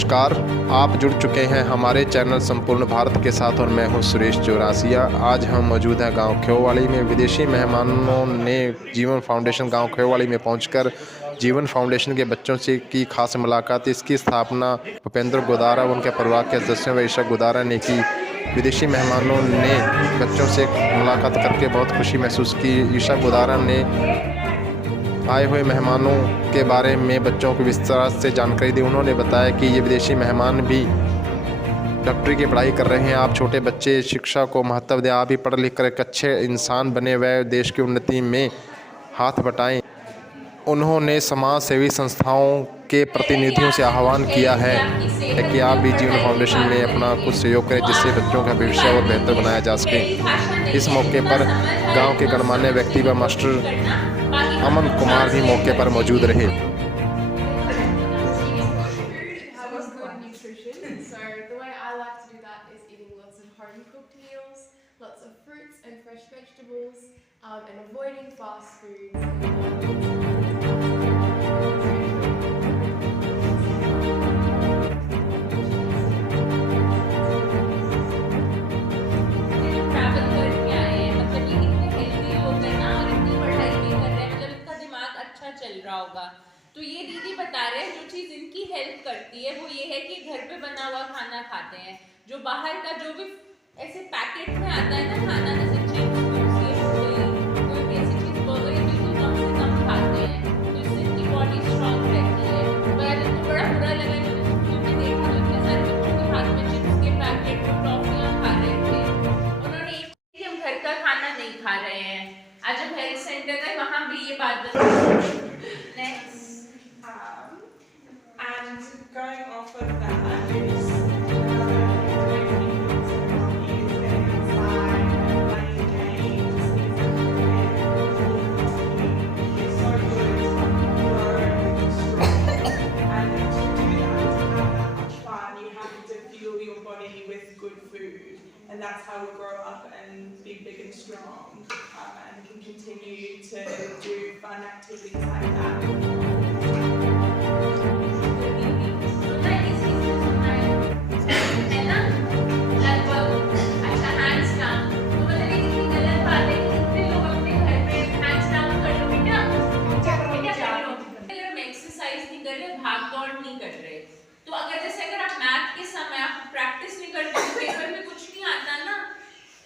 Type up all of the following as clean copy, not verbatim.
नमस्कार, आप जुड़ चुके हैं हमारे चैनल संपूर्ण भारत के साथ और मैं हूं सुरेश चौरासिया। आज हम मौजूद हैं गांव खेववाली में। विदेशी मेहमानों ने जीवन फाउंडेशन गांव खेववाली में पहुंचकर जीवन फाउंडेशन के बच्चों से की खास मुलाकात। इसकी स्थापना भूपेंद्र गोदारा व उनके परिवार के सदस्यों व ईशा गोदारा ने की। विदेशी मेहमानों ने बच्चों से मुलाकात करके बहुत खुशी महसूस की। ईशा गोदारा ने आए हुए मेहमानों के बारे में बच्चों को विस्तार से जानकारी दी। उन्होंने बताया कि ये विदेशी मेहमान भी डॉक्टरी की पढ़ाई कर रहे हैं। आप छोटे बच्चे शिक्षा को महत्व दें, आप भी पढ़ लिख कर एक अच्छे इंसान बने व देश की उन्नति में हाथ बटाएं। उन्होंने समाज सेवी संस्थाओं के प्रतिनिधियों से आह्वान किया है कि आप भी जीवन फाउंडेशन में अपना कुछ सहयोग करें, जिससे बच्चों का भविष्य और बेहतर बनाया जा सके। इस मौके पर गांव के गणमान्य व्यक्ति व मास्टर अमन कुमार भी मौके पर मौजूद रहे। चल रहा होगा। तो ये दीदी बता रहे हैं जो चीज इनकी हेल्प करती है वो ये है कि घर पे बना हुआ खाना खाते हैं। जो बाहर का जो भी ऐसे पैकेट में आता है ना खाना, जैसे चिप्स कोई भी ऐसी चीज बर्गर बिल्कुल कम से कम खाते हैं, तो इससे इनकी बॉडी स्ट्रांग रहती है। पर इनको बड़ा बुरा लगा जब स्कूल में देखा तो इतने सारे बच्चों के हाथ में चिप्स के पैकेट और टॉफियां खा रहे थे। उन्होंने एक कि हम घर का खाना नहीं खा रहे हैं। आज जब हेल्थ सेंटर है वहाँ भी ये बात and going off of that is and that's how we grow up and be big and strong, and can continue to do fun activities like that.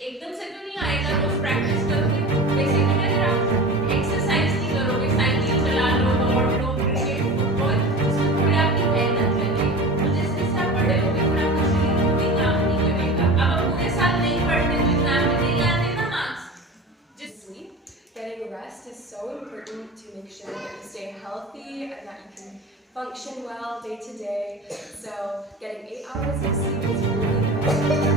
एकदम से तो नहीं आएगा, रोज प्रैक्टिस करोगे। बेसिकली अगर आप एक्सरसाइज नहीं करोगे, साइकिल चला लो, दौड़ लो, क्रिकेट, फुटबॉल, इसमें थोड़ी आपकी मेहनत लगे। तो जैसे जैसे आप बड़े होगे फिर आपका शरीर खुद ही काम नहीं करेगा। अब आप पूरे साल नहीं पढ़ते तो एग्जाम में नहीं आते ना marks. Just getting rest is so important to make sure that you stay healthy and that you can function well day to day. So getting 8 hours of sleep is really important.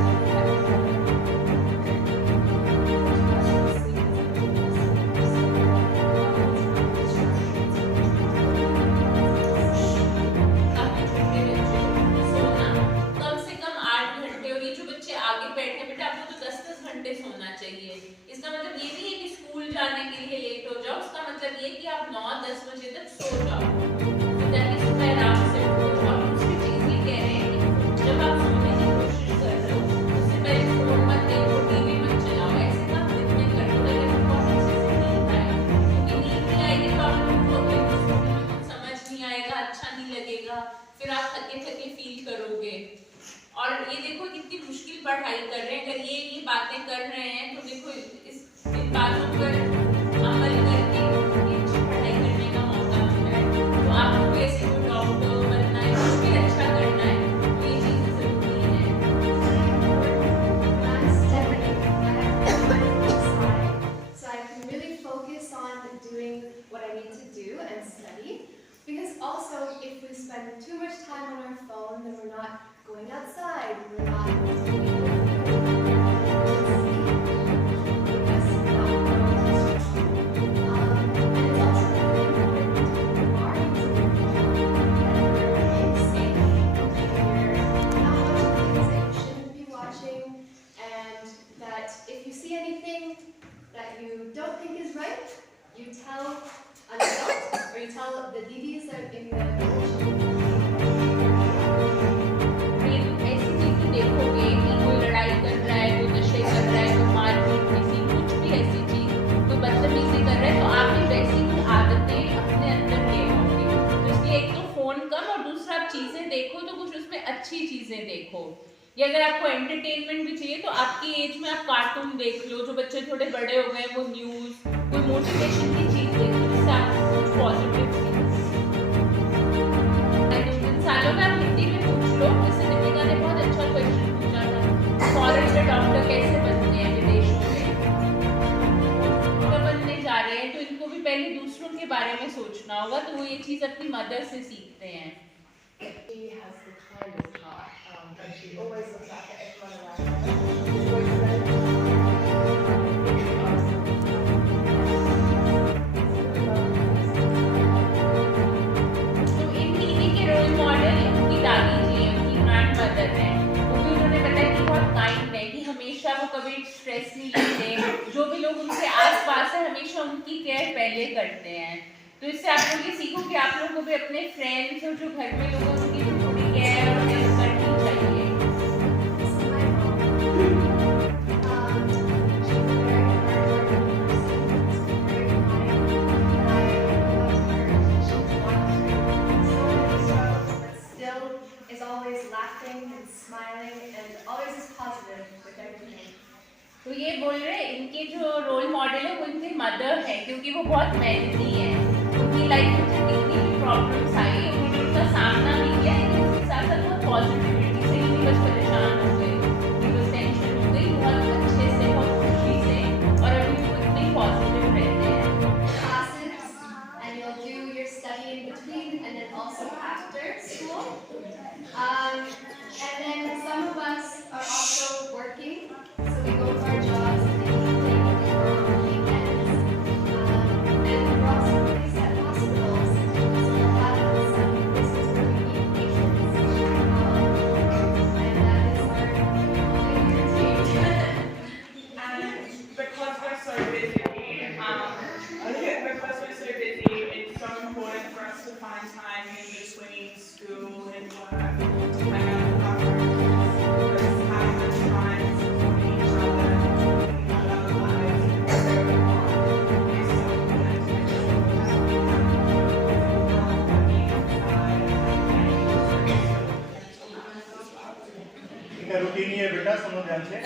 सोना चाहिए। इसका मतलब ये नहीं है कि स्कूल जाने के लिए लेट हो जाओ, इसका मतलब ये कि आप 9-10 बजे तक सो जाओ, तो ताकि सुबह आराम से उठो। और दूसरी चीज ये कह रहे हैं कि जब आप सोने की कोशिश कर रहे हो उससे पहले फोन मत देखो, टीवी मत चलाओ, ऐसे काम दिन में कर लो अगर बहुत अच्छे से नींद आए। क्योंकि नींद नहीं आएगी तो आप उठोगे तो स्कूल में कुछ समझ नहीं आएगा, अच्छा नहीं लगेगा, फिर आप थके थके फील करोगे। और ये देखो कितनी मुश्किल पढ़ाई कर रहे हैं। अगर ये बातें कर रहे हैं तो देखो इन बातों पर अमल करके अच्छी पढ़ाई करने का मौका मिला है। तो आपको ऐसे कोई डॉक्टर बनना है, कुछ भी अच्छा करना है, तो ये चीजें जरूरी है। So I can really focus on doing what I need to do and study. Because also, if we spend too much time on our phone, then we're not going outside, we're not don't think is right, you tell an adult or you tell the didis that in the village. अच्छी चीजें देखो। या अगर आपको एंटरटेनमेंट भी चाहिए तो आपकी एज में आप कार्टून देख लो, जो बच्चे थोड़े बड़े हो गए वो न्यूज, कोई मोटिवेशन की चीज देख लो जिससे आपको कुछ पॉजिटिव इन सालों में आप हिंदी में पूछ लो। जैसे दीपिका ने बहुत अच्छा क्वेश्चन पूछा था, फॉरेन से डॉक्टर कैसे बनते हैं विदेशों में, तो बनने जा रहे हैं, तो इनको भी पहले दूसरों के बारे में सोचना होगा, तो वो ये चीज अपनी मदर से सीखते हैं। She has the kindest heart, and she always looks after everyone around her. She's always ready. तो इन टीवी के रोल मॉडल उनकी दादी जी हैं, उनकी ग्रैंड मदर हैं। वो भी उन्होंने बताया कि बहुत काइंड है, कि हमेशा वो कभी स्ट्रेस नहीं लेते, जो भी लोग उनके आसपास है हमेशा उनकी केयर पहले करते हैं। तो इससे आप लोग ये सीखो कि आप लोगों को भी अपने फ्रेंड्स और जो घर में लोग हैं उनकी भी थोड़ी केयर और हेल्प करनी चाहिए। Is always laughing and smiling and always is positive with everything. तो ये बोल रहे हैं इनके जो रोल मॉडल है वो इनके मदर है, क्योंकि वो बहुत मेहनती है। उनकी लाइफ में जितनी भी प्रॉब्लम्स आई उन्होंने उनका सामना भी किया, लेकिन उसके साथ साथ बहुत पॉजिटिविटी से, नहीं बस परेशान हो गए, नहीं बस टेंशन हो गई, बहुत अच्छे से, बहुत खुशी से, और अभी वो इतने पॉजिटिव रहते हैं। Classes, and you'll do your study in between and then also after school. And then some of us are also working, so we go to our jobs in the evening or on the weekends. And we're also placed at hospitals, so we'll have some places where we meet patients. And that is our routine. And because we're so busy, it's so important for us to find time in between school and work to hang out with our friends, just have much time supporting each other in our lives and what's going on. It's so important to make sure that we have working outside and इनका रूटीन ये है बेटा, सुनो ध्यान से।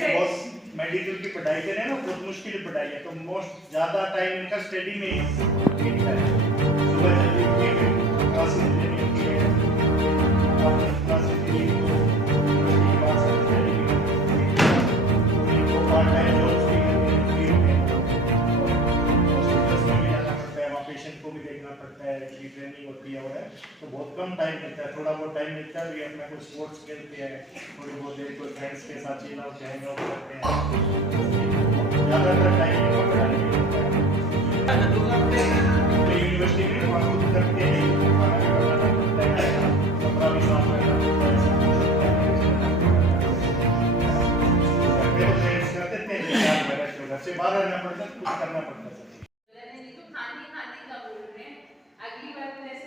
ये बहुत मेडिकल की पढ़ाई कर रहे हैं ना, बहुत मुश्किल पढ़ाई है, तो मोस्ट ज़्यादा टाइम इनका स्टडी में ही बीतता है। सुबह जल्दी उठिए, क्लासेस लेनी होती है, आफ्टर क्लासेस लेनी यूनिवर्सिटी के बाद से स्टडी भी करनी होती है, इनको पार्ट टाइम जॉब्स भी करनी होती है, हॉस्पिटल्स में भी जाना पड़ता है, वहाँ पेशेंट को भी देखना पड़ता है, इनकी ट्रेनिंग होती है, वो है तो बहुत कम टाइम मिलता है। थोड़ा बहुत टाइम मिलता है, भी अपना कोई स्पोर्ट्स खेलते हैं, थोड़ी बहुत देर कोई फ्रेंड्स के साथ चिल आउट हैंग आउट करते हैं, ज़्यादातर टाइम इनका पढ़ाई में होता है। तो यूनिवर्सिटी में वहाँ खुद करते हैं, खाना भी बनाना पड़ता है, कपड़ा भी साफ करना पड़ता है, सब कुछ फ्रेंड्स करते थे, घर से बाहर रहना पड़ता है, कुछ करना पड़ता है। तो खाने खाने का बोल रहे हैं, अगली बार तो ऐसे